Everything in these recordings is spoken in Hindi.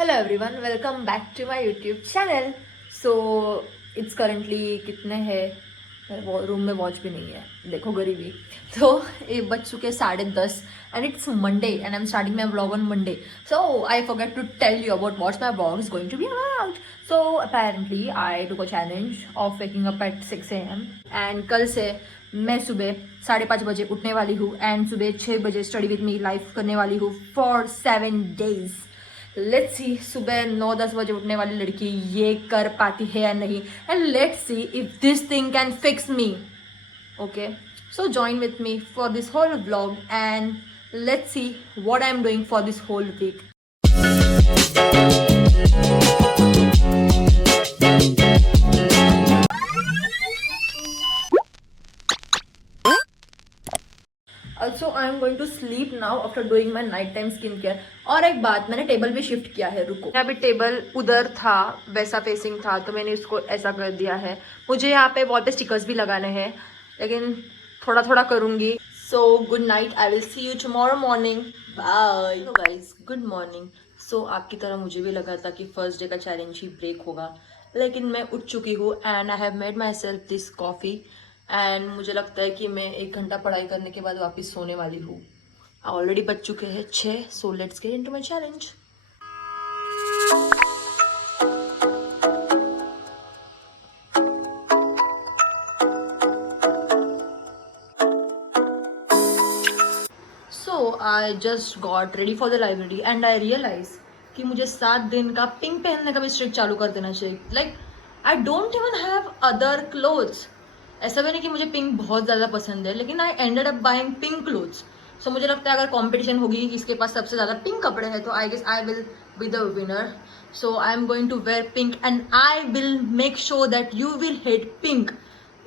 Hello everyone, welcome back to my YouTube channel. So it's currently कितने हैं, मेरे रूम में वॉच भी नहीं है, देखो गरीबी। तो ये बज चुके 10:30 and it's Monday and I am starting my vlog on Monday. So I forget to tell you about what my vlog is going to be about. So apparently I took a challenge of waking up at 6 AM and कल से मैं सुबह 5:30 बजे उठने वाली हूँ एंड सुबह 6 बजे स्टडी विद मी लाइव करने वाली हूँ फॉर 7 days. लेट्स सी सुबह 9-10 बजे उठने वाली लड़की ये कर पाती है या नहीं, and let's see if this thing can fix me. Okay, so join with me for this whole vlog and let's see what I am doing for this whole week. Also, I am going to sleep now after doing my night time skin care. और एक बात, मैंने टेबल भी शिफ्ट किया है, रुको. यहाँ पे टेबल उधर था, वैसा फेसिंग था, तो मैंने इसको ऐसा कर दिया है. मुझे यहाँ पे वॉल पे स्टिकर्स भी लगाने हैं, लेकिन थोड़ा थोड़ा करूँगी. So good night, I will see you tomorrow morning. Bye guys, good morning. So आपकी तरह मुझे भी लगा था कि फर्स्ट डे का चैलेंज ही ब्रेक होगा, लेकिन मैं उठ चुकी हूँ and I have made myself this coffee एंड मुझे लगता है कि मैं 1 घंटा पढ़ाई करने के बाद वापस सोने वाली हूँ. ऑलरेडी बज चुके हैं 6. So let's get into my challenge. So I just got ready for the library and I realize कि मुझे 7 दिन का पिंक पहनने का भी स्ट्रिक चालू कर देना चाहिए. Like I don't even have other clothes. ऐसा भी नहीं कि मुझे पिंक बहुत ज़्यादा पसंद है, लेकिन I ended up buying pink clothes. So मुझे लगता है अगर कंपटीशन होगी इसके पास सबसे ज़्यादा पिंक कपड़े हैं तो I guess I will be the winner. So I am going to wear pink and I will make sure that you will hate pink.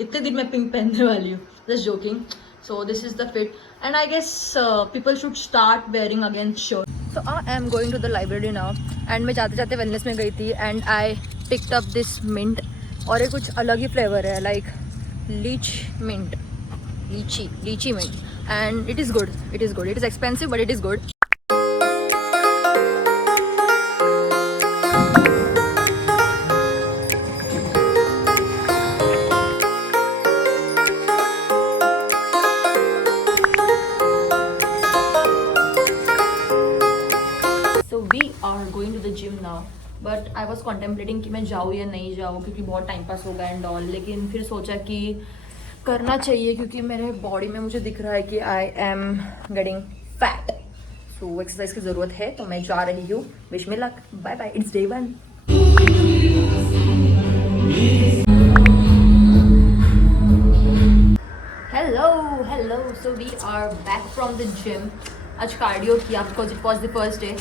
इतने दिन मैं पिंक पहनने वाली हूँ, just joking. So this is the fit and I guess people should start wearing again sure. So I am going to the library now and मैं जाते जाते वेलनेस में गई थी and I picked up this mint. और ये कुछ अलग ही फ्लेवर है, like lychee mint, lychee mint, and it is good. It is expensive but it is good. So we are going to the gym now. But I was contemplating कि मैं जाऊँ या नहीं जाऊँ, क्योंकि बहुत टाइम पास होगा एंड ऑल. लेकिन फिर सोचा कि करना चाहिए क्योंकि मेरे बॉडी में मुझे दिख रहा है कि I am getting fat. So exercise की ज़रूरत है, तो मैं जा रही हूँ. Wish me luck. Bye bye. It's day 1. Hello. So we are back from the gym. आज कार्डियो किया because it was the first day.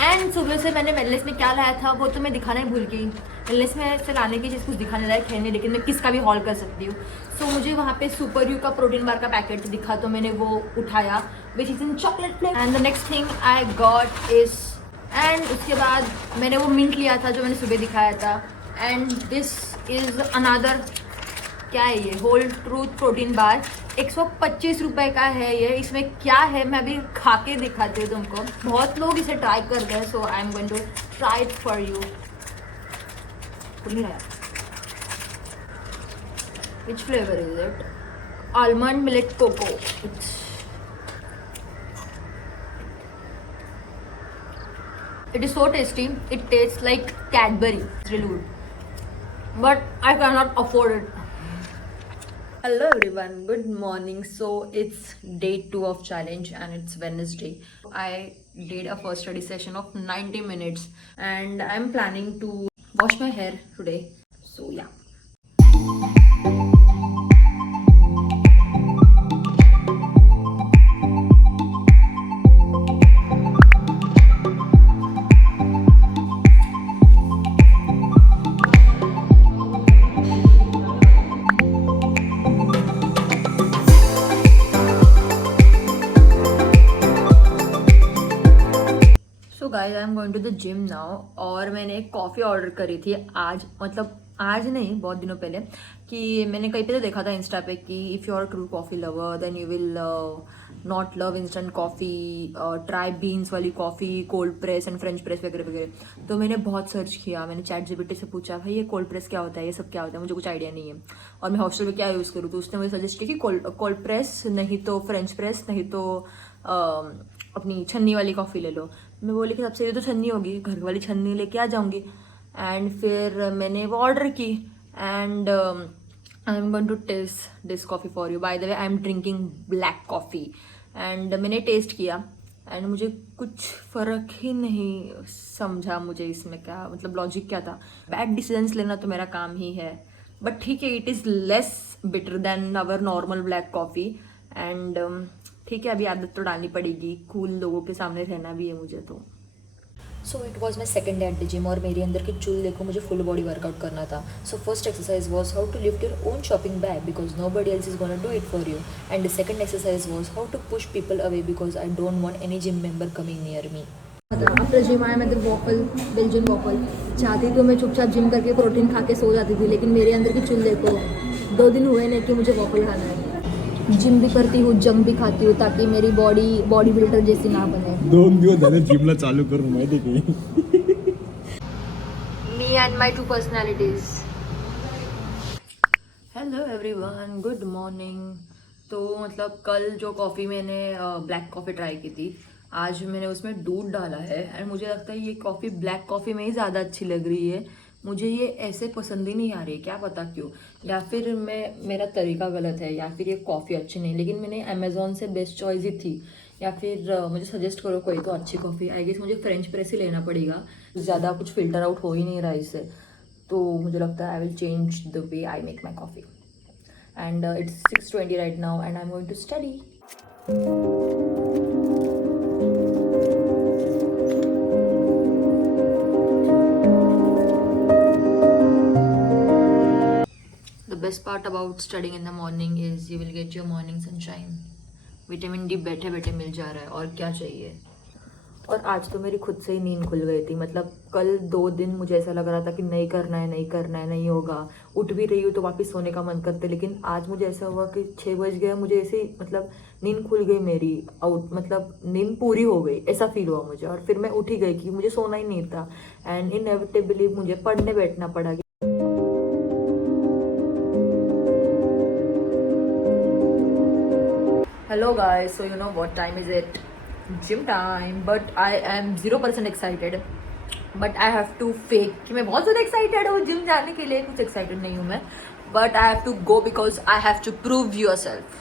And सुबह से मैंने वेलनेस में क्या लाया था वो तो मैं दिखाना ही भूल गई. वेलनेस में से लाने की चीज़ कुछ दिखाने लायक है नहीं, लेकिन मैं किसका भी हॉल कर सकती हूँ. सो मुझे वहाँ पे सुपर यू का प्रोटीन बार का पैकेट दिखा, तो मैंने वो उठाया, which is in chocolate flavour. And the next thing I got is, and उसके बाद मैंने वो मिंट लिया था जो मैंने सुबह दिखाया था. एंड दिस इज़ अनदर, क्या है ये, होल ट्रूथ प्रोटीन बार. 125 रुपए का है ये. इसमें क्या है मैं अभी खा के दिखाती हूँ तुमको. बहुत लोग इसे ट्राई कर रहे हैं, so I am going to try it for you. Which flavour is it? Almond millet cocoa. It is so tasty. It tastes like Cadbury. It's really good. But I cannot afford it. Hello everyone, good morning. So it's day 2 of challenge and it's Wednesday. I did a first study session of 90 minutes and I'm planning to wash my hair today. So yeah. Guys I am going to the gym now. और मैंने एक कॉफ़ी ऑर्डर करी थी आज, मतलब आज नहीं, बहुत दिनों पहले, कि मैंने कहीं पे तो देखा था इंस्टा पे कि if you are true coffee lover then you will not love instant coffee, try beans वाली coffee, cold press and French press वगैरह वगैरह। तो मैंने बहुत सर्च किया, मैंने ChatGPT से पूछा भाई ये कोल्ड प्रेस क्या होता है, ये सब क्या होता है, मुझे कुछ आइडिया नहीं है और मैं हॉस्टल में क्या यूज़ करूँ। तो उसने मुझे सजेस्ट किया कि कोल्ड प्रेस नहीं तो फ्रेंच प्रेस नहीं तो अपनी छन्नी वाली कॉफ़ी ले लो। मैं बोली कि सबसे ये तो छन्नी होगी, घर वाली छन्नी लेके आ जाऊँगी। एंड फिर मैंने वो ऑर्डर की and I am going to taste this coffee for you. By the way I am drinking black coffee and मैंने टेस्ट किया एंड मुझे कुछ फ़र्क ही नहीं समझा मुझे इसमें क्या मतलब लॉजिक क्या था। बैड डिसीजंस लेना तो मेरा काम ही है, बट ठीक है, it is less bitter than our normal black coffee and ठीक है, अभी आदत तो डालनी पड़ेगी, कूल लोगों के सामने रहना भी है मुझे। तो so it was my second day at the gym और मेरे अंदर की चुल देखो, मुझे फुल बॉडी वर्कआउट करना था। So first exercise was how to lift your own shopping bag because nobody else is gonna do it for you. And the second exercise was how to push people away because I don't want any gym member coming near me. After gym आया मैं तो वॉफल, बेल्जियन वॉफल चाहती तो मैं चुपचाप जिम करके प्रोटीन खा के सो जाती थी, लेकिन मेरे अंदर की चुल देखो, 2 दिन हुए नहीं कि मुझे वॉफल खाना है। जिम भी करती हूँ, जंक भी खाती हूँ ताकि मेरी बॉडी बिल्डर जैसी ना बने। 2 दिवस झाले जिमला चालू करून माहिती की Me and my two personalities. Hello everyone, good morning. तो मतलब कल जो कॉफ़ी मैंने ब्लैक कॉफ़ी ट्राई की थी, आज मैंने उसमें दूध डाला है एंड मुझे लगता है ये कॉफ़ी ब्लैक कॉफ़ी में ही ज़्यादा अच्छी लग रही है। मुझे ये ऐसे पसंद ही नहीं आ रही है, क्या पता क्यों, या फिर मेरा तरीका गलत है या फिर ये कॉफ़ी अच्छी नहीं। लेकिन मैंने अमेज़ॉन से बेस्ट चॉइस ही थी, या फिर मुझे सजेस्ट करो कोई तो अच्छी कॉफ़ी। आई गेस मुझे फ्रेंच प्रेस ही लेना पड़ेगा, ज़्यादा कुछ फ़िल्टर आउट हो ही नहीं रहा इससे। तो मुझे लगता है I will change the way I make my coffee and it's 6:20 right now and I am going to study. The best part about studying in the morning is you will get your morning sunshine. Vitamin D बैठे बैठे मिल जा रहा है, और क्या चाहिए। और आज तो मेरी खुद से ही नींद खुल गई थी। मतलब कल 2 दिन मुझे ऐसा लग रहा था कि नहीं करना है नहीं करना है, नहीं होगा, उठ भी रही हूँ तो वापस सोने का मन करते, लेकिन आज मुझे ऐसा हुआ कि 6 बज गया, मुझे ऐसे मतलब नींद खुल गई मेरी, मतलब नींद पूरी हो गई ऐसा फील हुआ मुझे। और फिर मैं उठ ही गई कि मुझे सोना ही नहीं था एंड इनएविटेबली मुझे पढ़ने बैठना पड़ा। Hello guys, so you know what time is it? Gym time, but I am 0% excited. But I have to fake कि मैं बहुत ज़्यादा excited हूँ जिम जाने के लिए। कुछ excited नहीं हूँ मैं, but I have to go because I have to prove yourself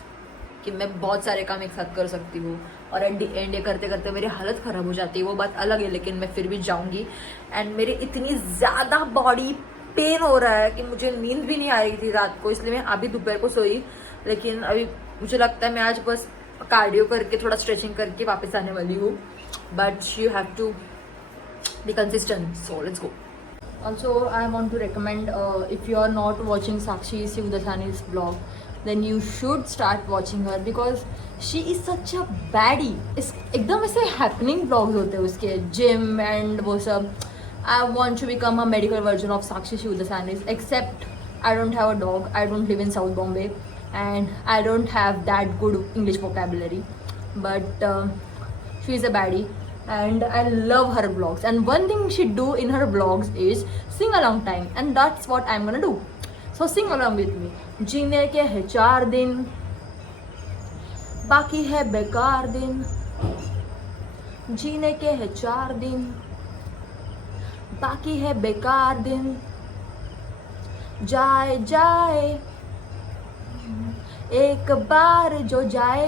कि मैं बहुत सारे काम एक साथ कर सकती हूँ। और एट द एंड ये करते करते मेरी हालत ख़राब हो जाती है, वो बात अलग है, लेकिन मैं फिर भी जाऊँगी। एंड मेरी इतनी ज़्यादा बॉडी पेन हो रहा है कि मुझे नींद भी नहीं आ रही थी रात को, इसलिए मैं अभी दोपहर को सोई। लेकिन अभी मुझे लगता है मैं आज बस कार्डियो करके थोड़ा स्ट्रेचिंग करके वापस आने वाली हूँ, but you have to be consistent, so let's go. Also, I want to recommend if you are not watching Sakshi Sivdasani's blog, then you should start watching her because she is such a baddie. इस एकदम ऐसे happening vlogs होते हैं उसके, gym and वो सब। I want to become a medical version of Sakshi Sivdasani's, except I don't have a dog, I don't live in South Bombay, and I don't have that good English vocabulary, but she is a baddie and I love her vlogs. And one thing she do in her vlogs is sing along time, and that's what I'm gonna do. So sing along with me. जीने के है 4 दिन, बाकी है बेकार दिन, जीने के है 4 दिन, बाकी है बेकार दिन, जाए जाए एक बार जो जाए,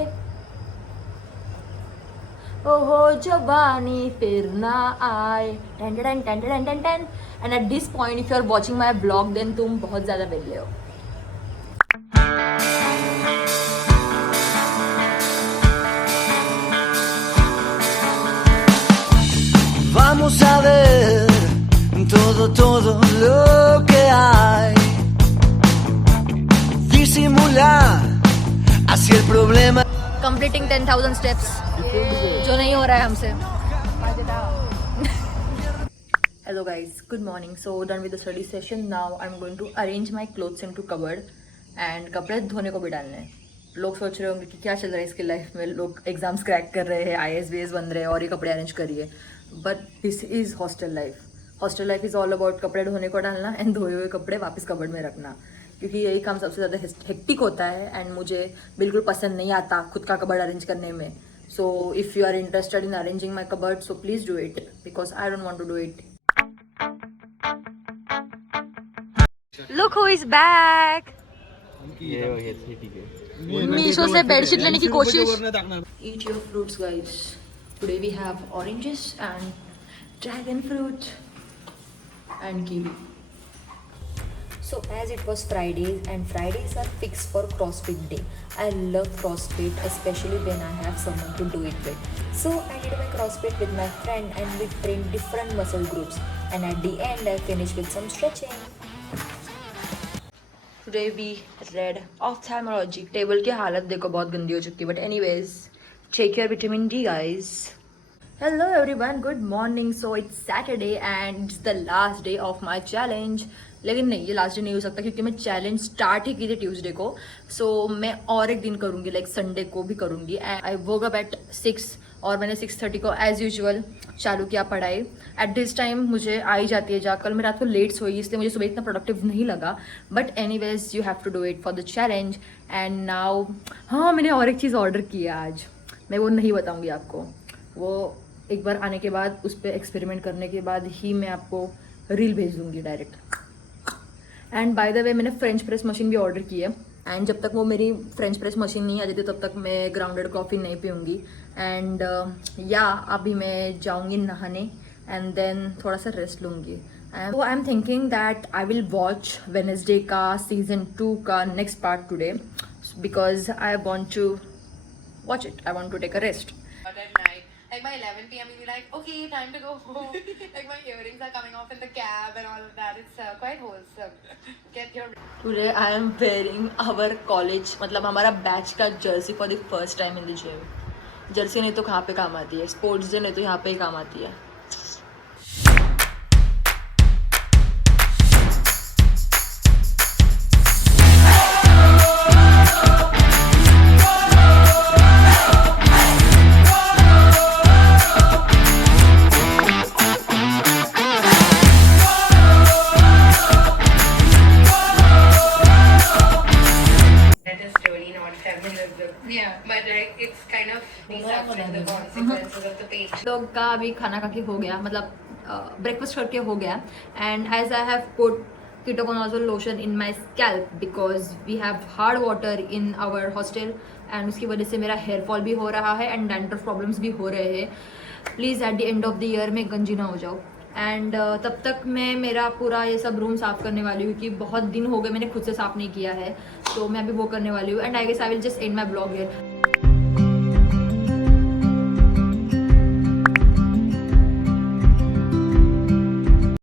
ओहो जवानी फिर ना आए। टन टन टन टन टन टन। And at this point if you are watching my blog then तुम बहुत ज़्यादा वेले हो। Vamos a ver todo lo que hay. Disimular así el problema. Completing 10,000 steps, जो नहीं हो रहा है हमसे। Hello guys, good morning. So done with the study session. Now I'm going to arrange my clothes into cupboard and कपड़े धोने को भी डालने हैं। लोग सोच रहे होंगे कि क्या चल रहा है इसकी लाइफ में, लोग एग्जाम्स क्रैक कर रहे हैं, IAS BS बन रहे हैं और ये कपड़े अरेंज करिए, but this is hostel life. Hostel life is all about कपड़े धोने को डालना एंड धोए हुए कपड़े वापस कबर्ड में रखना, क्योंकि यही काम सबसे ज़्यादा हेक्टिक होता है एंड मुझे बिल्कुल पसंद नहीं आता खुद का कबर्ड अरेंज करने में. So if you are interested in arranging my cupboard, so please do it because I don't want to do it. Look who is back. Meesho से बेडशीट लेने की कोशिश. Eat your fruits, guys. Today we have oranges and dragon fruit and kiwi. So as it was Fridays and Fridays are fixed for CrossFit day. I love CrossFit, especially when I have someone to do it with. So I did my CrossFit with my friend and we trained different muscle groups. And at the end I finished with some stretching. Today we read ophthalmology. Table की हालत देखो बहुत गंदी हो चुकी है, but anyways take your vitamin D guys. Hello everyone, good morning. So it's Saturday and it's the last day of my challenge. लेकिन नहीं, ये लास्ट डे नहीं हो सकता क्योंकि मैं चैलेंज स्टार्ट ही की थी ट्यूसडे को. सो मैं और एक दिन करूँगी, लाइक संडे को भी करूँगी. And I woke up at 6 और मैंने 6:30 को एज़ यूजुअल चालू किया पढ़ाई. एट दिस टाइम मुझे आ ही जाती है जा. कल मैं रात को लेट सोई इसलिए मुझे सुबह इतना प्रोडक्टिव नहीं लगा, but anyways you have to do it for the challenge. And now हाँ, मैंने और एक चीज़ ऑर्डर की है आज, मैं वो नहीं बताऊँगी आपको. वो एक बार आने के बाद, उस पर एक्सपेरिमेंट करने के बाद ही मैं आपको रील भेज दूँगी डायरेक्ट. एंड बाय द वे मैंने फ्रेंच प्रेस मशीन भी ऑर्डर की है. एंड जब तक वो मेरी फ्रेंच प्रेस मशीन नहीं आ जाती तब तक मैं ग्राउंडेड कॉफ़ी नहीं पीऊँगी. एंड या अभी मैं जाऊँगी नहाने एंड देन थोड़ा सा रेस्ट लूँगी. तो I am thinking that I will watch Wednesday का सीजन 2 का next part today because I want to watch it. I want to take a rest. At night, like by 11 p.m. you'll be like, okay, time to go home. Like my earrings are coming off in the cab and all of that. It's quite wholesome. Get your. Today I am wearing our college, मतलब हमारा बैच का jersey for the first time in the gym. Jersey नहीं तो कहाँ पे काम आती है, स्पोर्ट्स डे नहीं तो यहाँ पे ही काम आती है. That is really not feminism. Yeah. But like it's kind of desuffering the consequences of the pain. लोग का अभी खाना खा के हो गया, मतलब ब्रेकफास्ट करके हो गया. And as I have put ketoconazole lotion in my scalp because we have hard water in our hostel and उसकी वजह से मेरा हेयर फॉल भी हो रहा है एंड डैंड्रफ प्रॉब्लम्स भी हो रहे हैं. Please at the end of the year में गंजी ना हो जाओ. एंड तब तक मैं मेरा पूरा ये सब रूम साफ़ करने वाली हूँ क्योंकि बहुत दिन हो गए मैंने खुद से साफ़ नहीं किया है. तो मैं अभी वो करने वाली हूँ and I guess I will just end my blog here.